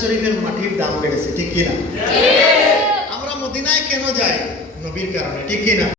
শরীফের মাটির দাম বেড়েছে, ঠিক কিনা? আমরা মদিনায় কেন যাই? নবীর কারণে, ঠিক কিনা?